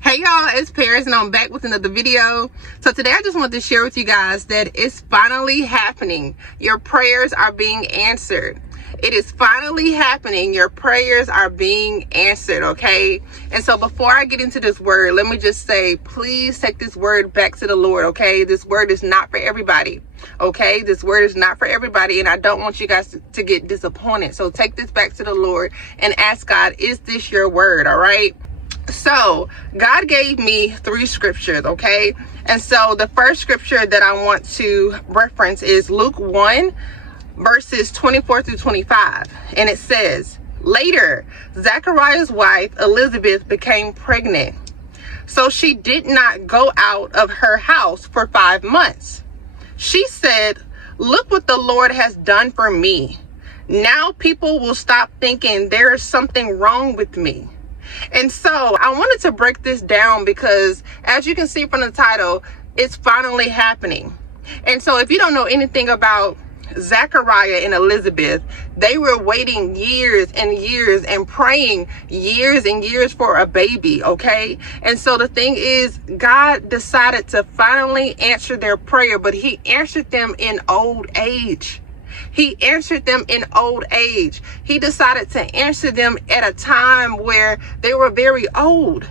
Hey y'all, it's Paris and I'm back with another video. So today I just want to share with you guys that it's finally happening. Your prayers are being answered. It is finally happening. Your prayers are being answered, okay? And so before I get into this word, let me just say, please take this word back to the Lord, okay? This word is not for everybody, okay? This word is not for everybody, and I don't want you guys to get disappointed. So take this back to the Lord and ask God, is this your word, all right? So God gave me 3 scriptures, okay? And so the first scripture that I want to reference is Luke 1 verses 24 through 25. And it says, later, Zachariah's wife Elizabeth became pregnant. So she did not go out of her house for 5 months. She said, look what the Lord has done for me. Now people will stop thinking there is something wrong with me. And so I wanted to break this down because, as you can see from the title, it's finally happening. And so if you don't know anything about Zachariah and Elizabeth, they were waiting years and years and praying years and years for a baby, okay? And so the thing is, God decided to finally answer their prayer, but he answered them in old age. He answered them in old age. He decided to answer them at a time where they were very old.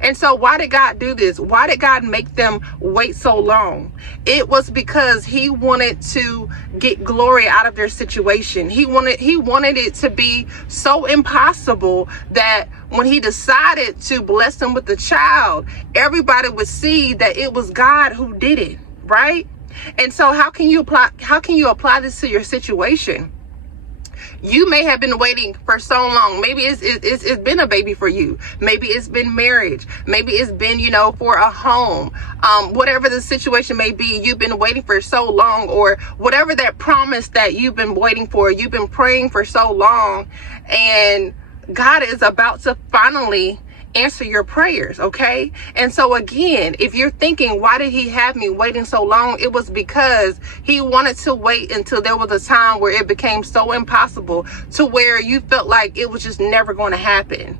And so why did God do this? Why did God make them wait so long? It was because he wanted to get glory out of their situation. He wanted it to be so impossible that when he decided to bless them with the child, everybody would see that it was God who did it, right? And so how can you apply this to your situation? You may have been waiting for so long. Maybe it's been a baby for you. Maybe it's been marriage. Maybe it's been, for a home. Whatever the situation may be, you've been waiting for so long, or whatever that promise that you've been waiting for, you've been praying for so long, and God is about to finally answer your prayers, okay? And so again, if you're thinking, why did he have me waiting so long? It was because he wanted to wait until there was a time where it became so impossible to where you felt like it was just never going to happen.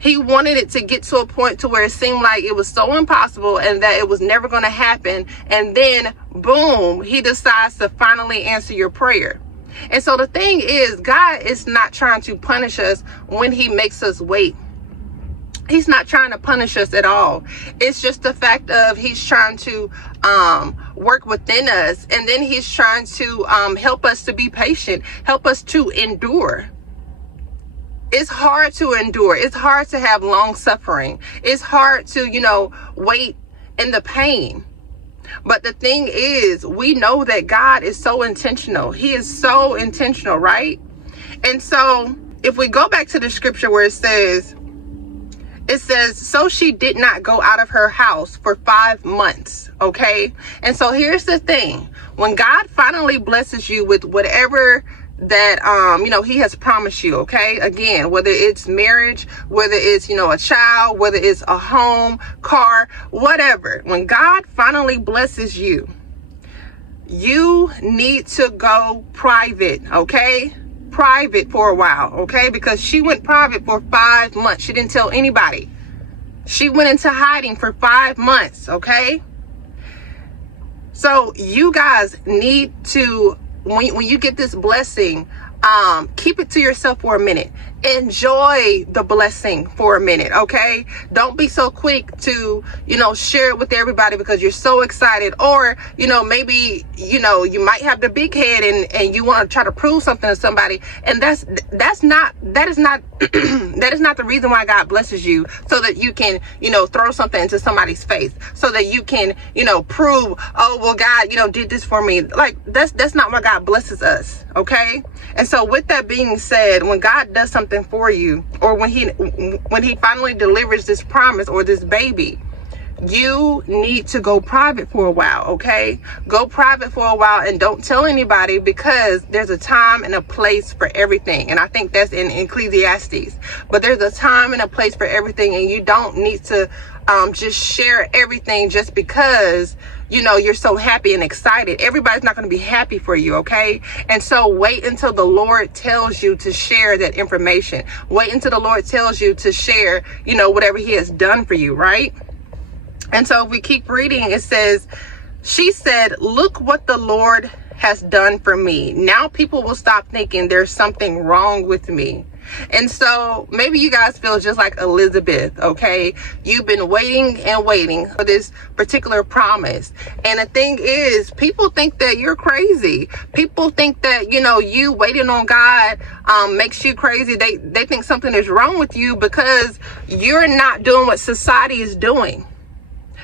He wanted it to get to a point to where it seemed like it was so impossible and that it was never going to happen. And then boom, he decides to finally answer your prayer. And so the thing is, God is not trying to punish us when he makes us wait. He's not trying to punish us at all. It's just the fact of he's trying to work within us. And then he's trying to help us to be patient, help us to endure. It's hard to endure. It's hard to have long suffering. It's hard to, wait in the pain. But the thing is, we know that God is so intentional. He is so intentional, right? And so if we go back to the scripture where it says, so she did not go out of her house for 5 months, okay? And so here's the thing. When God finally blesses you with whatever that, he has promised you, okay? Again, whether it's marriage, whether it's, a child, whether it's a home, car, whatever. When God finally blesses you, you need to go private, okay? Private for a while, okay? Because she went private for 5 months. She didn't tell anybody. She went into hiding for 5 months, okay? So you guys need to, when you get this blessing, keep it to yourself for a minute. Enjoy the blessing for a minute, okay? Don't be so quick to, share it with everybody because you're so excited. Or, maybe, you might have the big head and you want to try to prove something to somebody. And that is not that is not the reason why God blesses you, so that you can, throw something into somebody's face, so that you can, prove, oh, well, God, did this for me. Like, that's not why God blesses us, okay? And so with that being said, when God does something for you, or when he finally delivers this promise or this baby, you need to go private for a while, okay? Go private for a while and don't tell anybody, because there's a time and a place for everything. And I think that's in Ecclesiastes. But there's a time and a place for everything, and you don't need to just share everything just because, you know, you're so happy and excited. Everybody's not going to be happy for you, okay? And so wait until the Lord tells you to share that information. Wait until the Lord tells you to share, you know, whatever he has done for you, right? And so if we keep reading, it says, she said, look what the Lord has done for me. Now people will stop thinking there's something wrong with me. And so maybe you guys feel just like Elizabeth, okay? You've been waiting and waiting for this particular promise. And the thing is, people think that you're crazy. People think that, you know, you waiting on God makes you crazy. They think something is wrong with you because you're not doing what society is doing.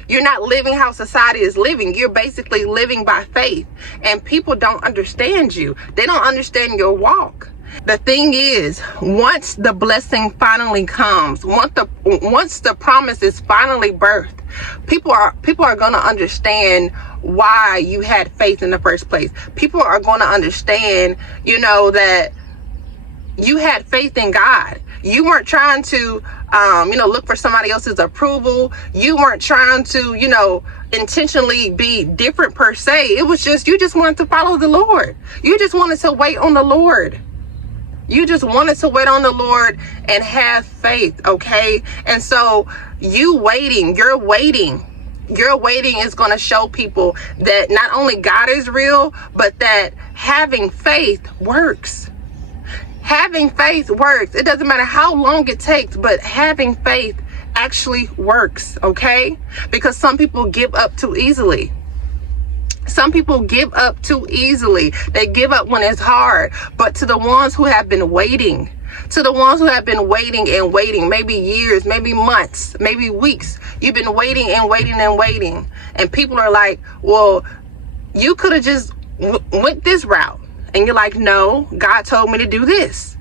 You're not living how society is living. You're basically living by faith. And people don't understand you. They don't understand your walk. The thing is, once the blessing finally comes, once the promise is finally birthed, people are going to understand why you had faith in the first place. People are going to understand, you know, that you had faith in God. You weren't trying to, you know, look for somebody else's approval. You weren't trying to, you know, intentionally be different per se. It was just, you just wanted to follow the Lord. You just wanted to wait on the Lord. You just wanted to wait on the Lord and have faith, okay? And so your waiting is going to show people that not only God is real, but that having faith works. Having faith works. It doesn't matter how long it takes, but having faith actually works, okay? Because some people give up too easily. Some people give up too easily. They give up when it's hard. But to the ones who have been waiting, and waiting, maybe years, maybe months, maybe weeks, you've been waiting and waiting and waiting. And people are like, well, you could have just went this route. And you're like, no, God told me to do this.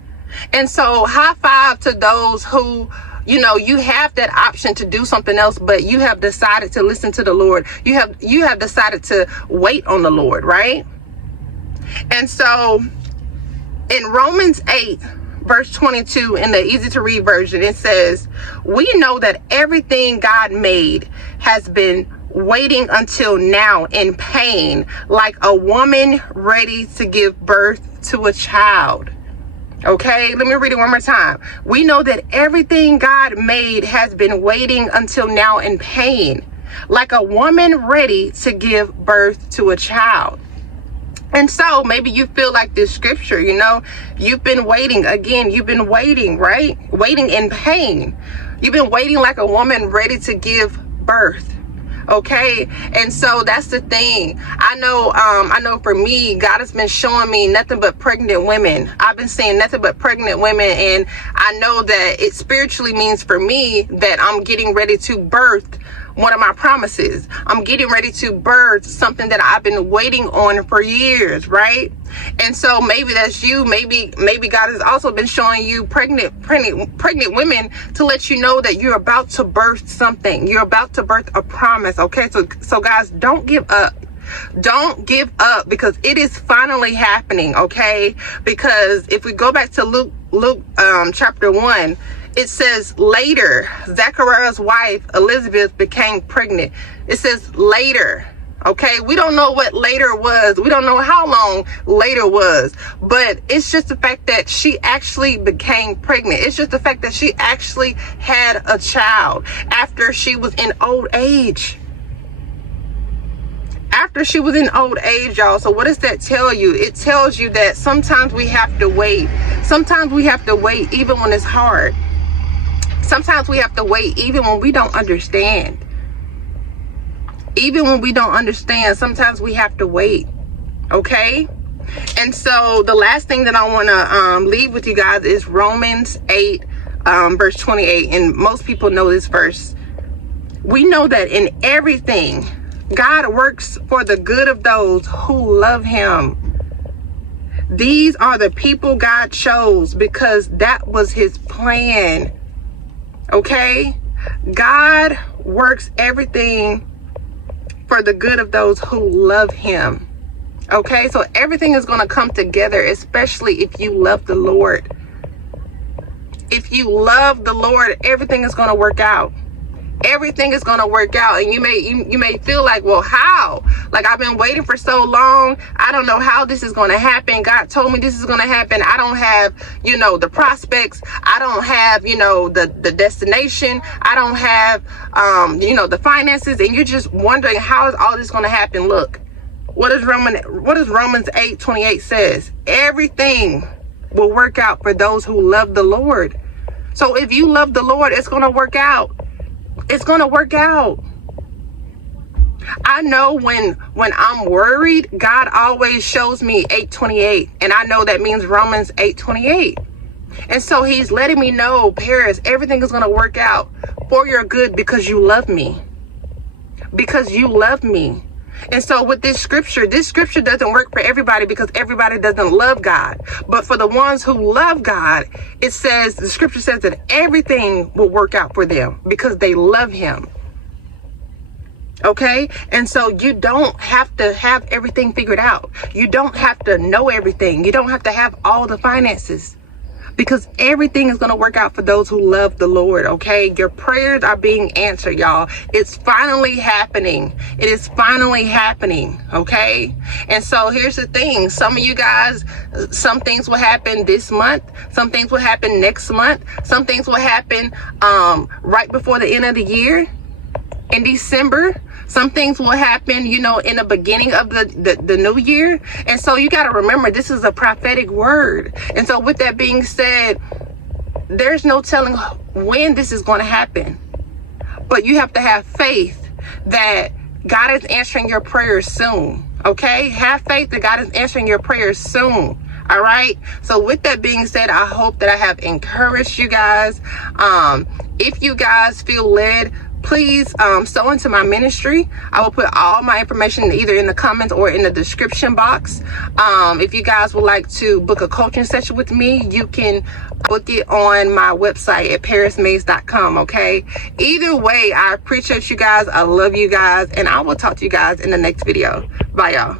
And so high five to those who, you know, you have that option to do something else, but you have decided to listen to the Lord. You have decided to wait on the Lord, right? And so in Romans 8, verse 22, in the easy to read version, it says, we know that everything God made has been waiting until now in pain, like a woman ready to give birth to a child. Okay, let me read it one more time. We know that everything God made has been waiting until now in pain, like a woman ready to give birth to a child. And so maybe you feel like this scripture, you know, you've been waiting again. You've been waiting, right? Waiting in pain. You've been waiting like a woman ready to give birth. Okay, and so that's the thing. I know for me, God has been showing me nothing but pregnant women. I've been seeing nothing but pregnant women, and I know that it spiritually means for me that I'm getting ready to birth one of my promises. I'm getting ready to birth something that I've been waiting on for years, right? And so maybe that's you. Maybe God has also been showing you pregnant women to let you know that you're about to birth something. You're about to birth a promise. Okay, so guys, don't give up. Don't give up, because it is finally happening. Okay, because if we go back to Luke chapter 1, it says later, Zechariah's wife Elizabeth became pregnant. It says later. Okay, we don't know what later was. We don't know how long later was, but it's just the fact that she actually became pregnant. It's just the fact that she actually had a child after she was in old age. After she was in old age, y'all. So what does that tell you? It tells you that sometimes we have to wait. Sometimes we have to wait even when it's hard. Sometimes we have to wait even when we don't understand. Even when we don't understand, sometimes we have to wait. Okay? And so the last thing that I want to leave with you guys is Romans 8, verse 28. And most people know this verse. We know that in everything, God works for the good of those who love him. These are the people God chose because that was his plan. Okay? God works everything for the good of those who love him. Okay? So everything is going to come together, especially if you love the Lord. If you love the Lord, everything is going to work out. Everything is going to work out. And you may feel like, well, how? Like, I've been waiting for so long. I don't know how this is going to happen. God told me this is going to happen. I don't have, the prospects. I don't have, the destination. I don't have, the finances. And you're just wondering, how is all this going to happen? Look, what does Romans 8:28 says? Everything will work out for those who love the Lord. So if you love the Lord, it's going to work out. It's going to work out. I know when I'm worried, God always shows me 8:28. And I know that means Romans 8:28. And so he's letting me know, Paris, everything is going to work out for your good because you love me. Because you love me. And so with this scripture doesn't work for everybody because everybody doesn't love God. But for the ones who love God, the scripture says that everything will work out for them because they love him. Okay? And so you don't have to have everything figured out. You don't have to know everything. You don't have to have all the finances. Because everything is going to work out for those who love the Lord, okay? Your prayers are being answered, y'all. It's finally happening. It is finally happening, okay? And so here's the thing. Some of you guys, some things will happen this month. Some things will happen next month. Some things will happen right before the end of the year in December. Some things will happen, in the beginning of the new year. And so you got to remember, this is a prophetic word. And so with that being said, there's no telling when this is going to happen. But you have to have faith that God is answering your prayers soon. Okay? Have faith that God is answering your prayers soon. All right. So with that being said, I hope that I have encouraged you guys. If you guys feel led, please sow into my ministry. I will put all my information either in the comments or in the description box. If you guys would like to book a coaching session with me, you can book it on my website at parismays.com. Okay. Either way, I appreciate you guys. I love you guys. And I will talk to you guys in the next video. Bye, y'all.